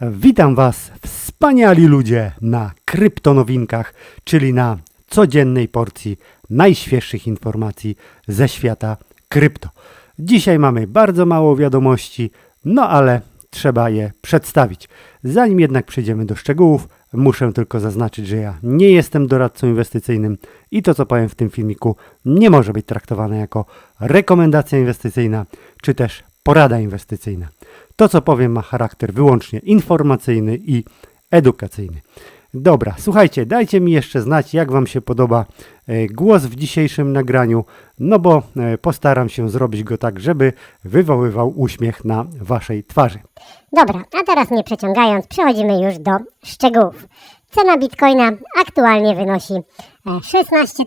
Witam Was, wspaniali ludzie, na kryptonowinkach, czyli na codziennej porcji najświeższych informacji ze świata krypto. Dzisiaj mamy bardzo mało wiadomości, no ale trzeba je przedstawić. Zanim jednak przejdziemy do szczegółów, muszę tylko zaznaczyć, że ja nie jestem doradcą inwestycyjnym i to, co powiem w tym filmiku, nie może być traktowane jako rekomendacja inwestycyjna czy też porada inwestycyjna. To, co powiem, ma charakter wyłącznie informacyjny i edukacyjny. Dobra, słuchajcie, dajcie mi jeszcze znać, jak Wam się podoba e, głos w dzisiejszym nagraniu, no bo e, postaram się zrobić go tak, żeby wywoływał uśmiech na Waszej twarzy. Dobra, a teraz nie przeciągając, przechodzimy już do szczegółów. Cena bitcoina aktualnie wynosi e, 16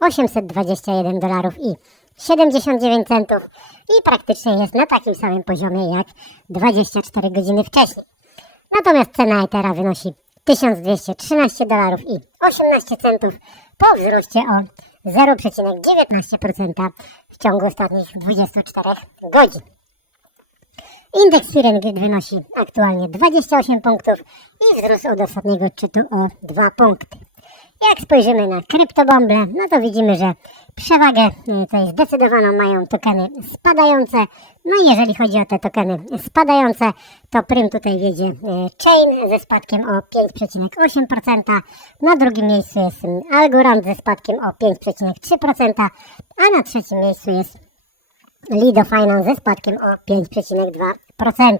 821 dolarów i 79 centów i praktycznie jest na takim samym poziomie jak 24 godziny wcześniej. Natomiast cena Ethera wynosi 1213 dolarów i 18 centów po wzroście o 0,19% w ciągu ostatnich 24 godzin. Indeks Fahrenheit wynosi aktualnie 28 punktów i wzrósł od ostatniego odczytu o 2 punkty. Jak spojrzymy na kryptobomble, no to widzimy, że przewagę e, tutaj zdecydowaną mają tokeny spadające. No jeżeli chodzi o te tokeny spadające, to prym tutaj wiedzie e, Chain ze spadkiem o 5,8%. Na drugim miejscu jest mm, Algorand ze spadkiem o 5,3%, a na trzecim miejscu jest Lido Finance ze spadkiem o 5,2%.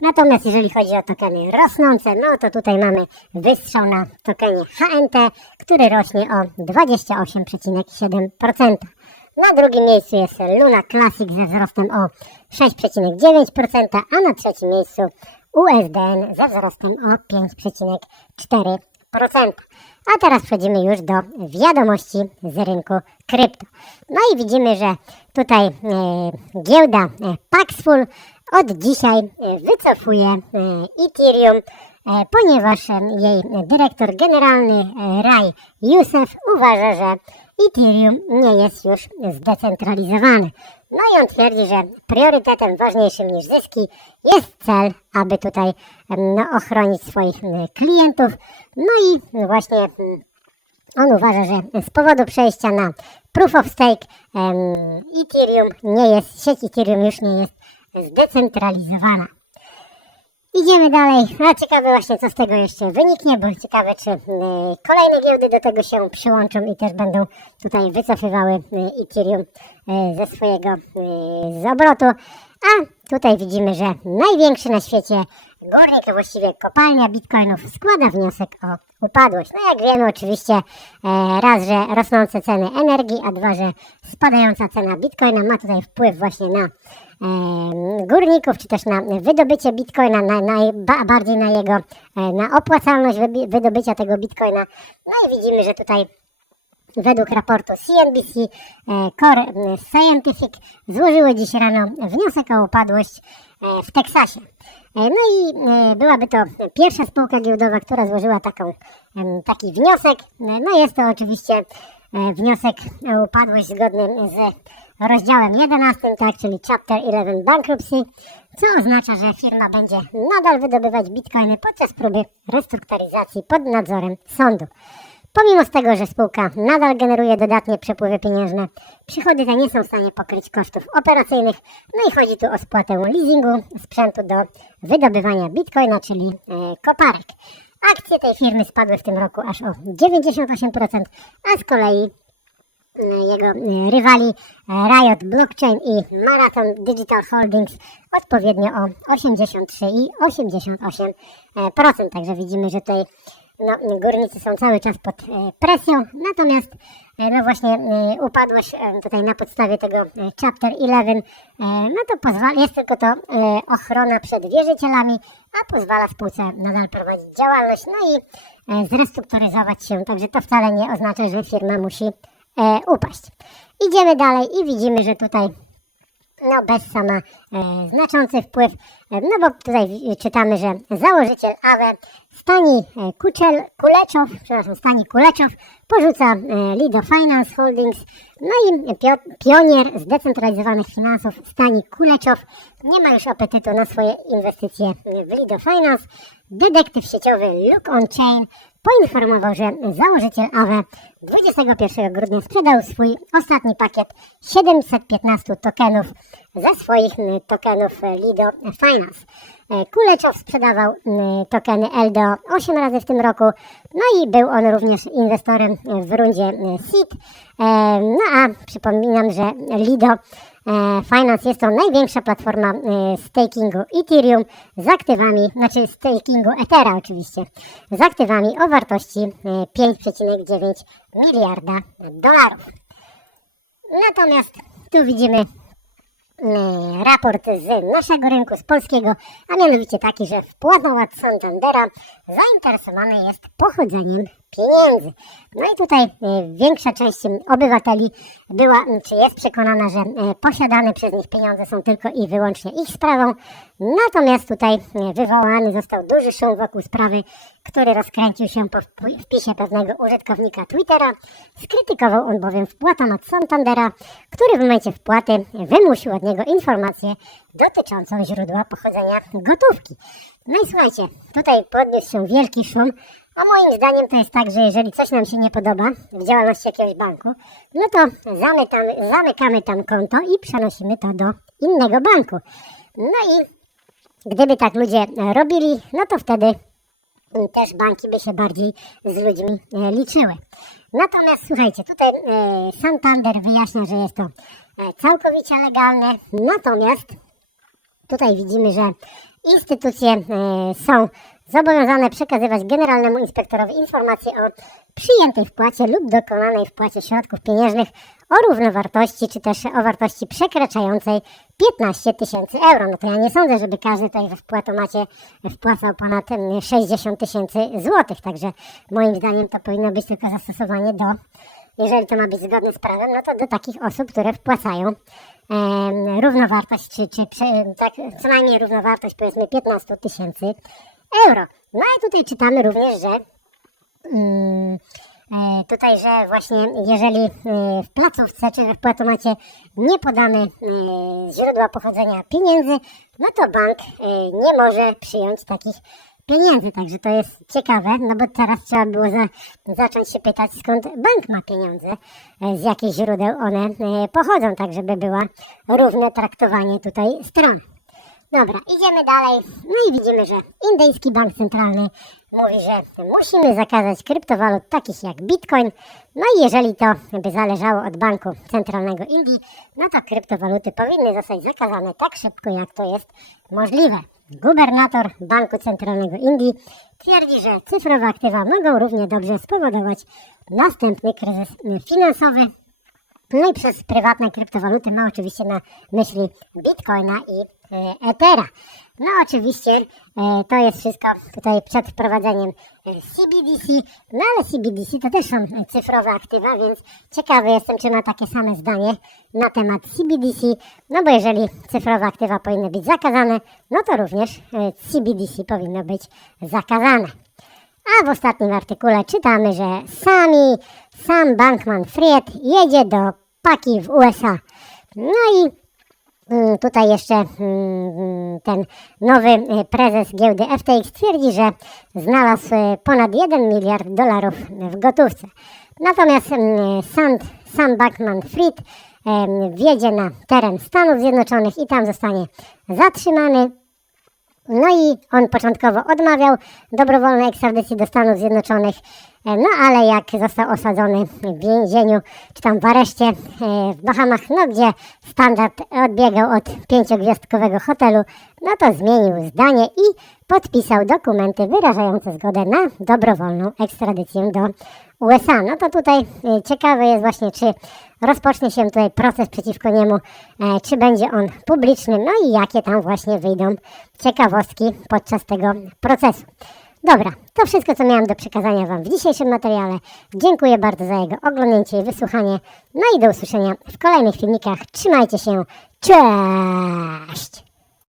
Natomiast jeżeli chodzi o tokeny rosnące, no to tutaj mamy wystrzał na tokenie HNT, który rośnie o 28,7%. Na drugim miejscu jest Luna Classic ze wzrostem o 6,9%, a na trzecim miejscu USDN ze wzrostem o 5,4%. A teraz przechodzimy już do wiadomości z rynku krypto. No i widzimy, że tutaj e, giełda e, Paxful od dzisiaj e, wycofuje Ethereum, ponieważ jej dyrektor generalny Ray Youssef uważa, że Ethereum nie jest już zdecentralizowane. No i on twierdzi, że priorytetem ważniejszym niż zyski jest cel, aby tutaj no, ochronić swoich klientów. No i właśnie mm, on uważa, że z powodu przejścia na Proof of Stake Ethereum nie jest, sieć Ethereum już nie jest zdecentralizowana. Idziemy dalej. A ciekawe właśnie, co z tego jeszcze wyniknie, bo ciekawe, czy y, kolejne giełdy do tego się przyłączą i też będą tutaj wycofywały y, Ethereum y, ze swojego y, z obrotu. A tutaj widzimy, że największy na świecie górnik, a właściwie kopalnia bitcoinów składa wniosek o upadłość. No jak wiemy oczywiście e, raz, że rosnące ceny energii, a dwa, że spadająca cena bitcoina ma tutaj wpływ właśnie na górników, czy też na wydobycie bitcoina, na, na, ba, bardziej na jego, e, na opłacalność wydobycia tego bitcoina. No i widzimy, że tutaj według raportu CNBC e, Core Scientific złożyły dziś rano wniosek o upadłość e, w Teksasie. No i byłaby to pierwsza spółka giełdowa, która złożyła taką, taki wniosek. No jest to oczywiście wniosek o upadłość zgodny z rozdziałem 11, tak, czyli Chapter 11 Bankruptcy, co oznacza, że firma będzie nadal wydobywać bitcoiny podczas próby restrukturyzacji pod nadzorem sądu. Pomimo z tego, że spółka nadal generuje dodatnie przepływy pieniężne, przychody te nie są w stanie pokryć kosztów operacyjnych, no i chodzi tu o spłatę leasingu sprzętu do wydobywania bitcoina, czyli e, koparek. Akcje tej firmy spadły w tym roku aż o 98%, a z kolei e, jego e, rywali e, Riot Blockchain i Marathon Digital Holdings odpowiednio o 83 i 88%. Także widzimy, że tutaj no, górnicy są cały czas pod e, presją, natomiast e, no właśnie e, upadłość tutaj na podstawie tego Chapter 11, e, no to pozwala, jest tylko to ochrona przed wierzycielami, a pozwala spółce nadal prowadzić działalność, no i zrestrukturyzować się, także to wcale nie oznacza, że firma musi upaść. Idziemy dalej i widzimy, że tutaj no bez sama e, znaczący wpływ, e, no bo tutaj czytamy, że założyciel AWE Stani e, Kuczel, Kuleczow, przepraszam, Stani Kuleczow porzuca Lido Finance Holdings, no i pio, pionier zdecentralizowanych finansów Stani Kuleczow nie ma już apetytu na swoje inwestycje w Lido Finance. Detektyw sieciowy Luke On Chain poinformował, że założyciel AWE 21 grudnia sprzedał swój ostatni pakiet 715 tokenów ze swoich tokenów Lido Finance. E, Kuleczow sprzedawał mm, tokeny LDO 8 razy w tym roku, no i był on również inwestorem w rundzie e, SEED. E, No a przypominam, że Lido e, Finance jest to największa platforma stakingu Ethereum z aktywami, znaczy stakingu Ethera oczywiście, z aktywami o wartości e, 5,9 miliarda dolarów. Natomiast tu widzimy raport z naszego rynku, z polskiego, a mianowicie taki, że wpłata od Santandera zainteresowany jest pochodzeniem pieniędzy. No i tutaj e, większa część obywateli była, czy jest przekonana, że e, posiadane przez nich pieniądze są tylko i wyłącznie ich sprawą. Natomiast tutaj e, wywołany został duży szum wokół sprawy, który rozkręcił się po wp- wpisie pewnego użytkownika Twittera. Skrytykował on bowiem wpłatomat Santandera, który w momencie wpłaty wymusił od niego informację dotyczącą źródła pochodzenia gotówki. No i słuchajcie, tutaj podniósł się wielki szum, a moim zdaniem to jest tak, że jeżeli coś nam się nie podoba w działalności jakiegoś banku, no to zamykamy, zamykamy tam konto i przenosimy to do innego banku. No i gdyby tak ludzie robili, no to wtedy też banki by się bardziej z ludźmi e, liczyły. Natomiast słuchajcie, tutaj e, Santander wyjaśnia, że jest to e, całkowicie legalne, natomiast Tutaj widzimy, że instytucje są zobowiązane przekazywać generalnemu inspektorowi informacje o przyjętej wpłacie lub dokonanej wpłacie środków pieniężnych o równowartości, czy też o wartości przekraczającej 15 tysięcy euro. No to ja nie sądzę, żeby każdy tutaj we wpłatomacie wpłacał ponad em, 60 tysięcy złotych, także moim zdaniem to powinno być tylko zastosowanie do jeżeli to ma być zgodne z prawem, no to do takich osób, które wpłacają równowartość, czy, czy tak, co najmniej równowartość powiedzmy 15 tysięcy euro. No i tutaj czytamy również, że mm, e, tutaj, że właśnie jeżeli e, w placówce czy w płatomacie nie podamy e, źródła pochodzenia pieniędzy, no to bank nie może przyjąć takich pieniędzy. Także to jest ciekawe, no bo teraz trzeba było za, zacząć się pytać, skąd bank ma pieniądze, z jakich źródeł one pochodzą, tak żeby była równe traktowanie tutaj stron. Dobra, idziemy dalej. No i widzimy, że indyjski bank centralny mówi, że musimy zakazać kryptowalut takich jak Bitcoin. No i jeżeli to by zależało od banku centralnego Indii, no to kryptowaluty powinny zostać zakazane tak szybko, jak to jest możliwe. Gubernator Banku Centralnego Indii twierdzi, że cyfrowe aktywa mogą równie dobrze spowodować następny kryzys finansowy no i przez prywatne kryptowaluty ma oczywiście na myśli Bitcoina i Ethera. No oczywiście e, to jest wszystko tutaj przed wprowadzeniem e, CBDC, no ale CBDC to też są e, cyfrowe aktywa, więc ciekawy jestem, czy ma takie same zdanie na temat CBDC, no bo jeżeli cyfrowe aktywa powinny być zakazane, no to również e, CBDC powinno być zakazane. A w ostatnim artykule czytamy, że sami, sam Bankman Fried jedzie do Paki w USA. No i tutaj jeszcze mm, ten nowy e, prezes giełdy FTX twierdzi, że znalazł e, ponad 1 miliard dolarów w gotówce. Natomiast mm, sam, Bankman Fried wjedzie na teren Stanów Zjednoczonych i tam zostanie zatrzymany. No i on początkowo odmawiał dobrowolnej ekstradycji do Stanów Zjednoczonych, no ale jak został osadzony w więzieniu, czy tam w areszcie e, w Bahamach, no gdzie standard odbiegał od pięciogwiazdkowego hotelu, no to zmienił zdanie i podpisał dokumenty wyrażające zgodę na dobrowolną ekstradycję do USA. No to tutaj e, ciekawe jest właśnie, czy rozpocznie się tutaj proces przeciwko niemu, e, czy będzie on publiczny, no i jakie tam właśnie wyjdą ciekawostki podczas tego procesu. Dobra, to wszystko, co miałam do przekazania Wam w dzisiejszym materiale. Dziękuję bardzo za jego oglądnięcie i wysłuchanie. No i do usłyszenia w kolejnych filmikach. Trzymajcie się. Cześć!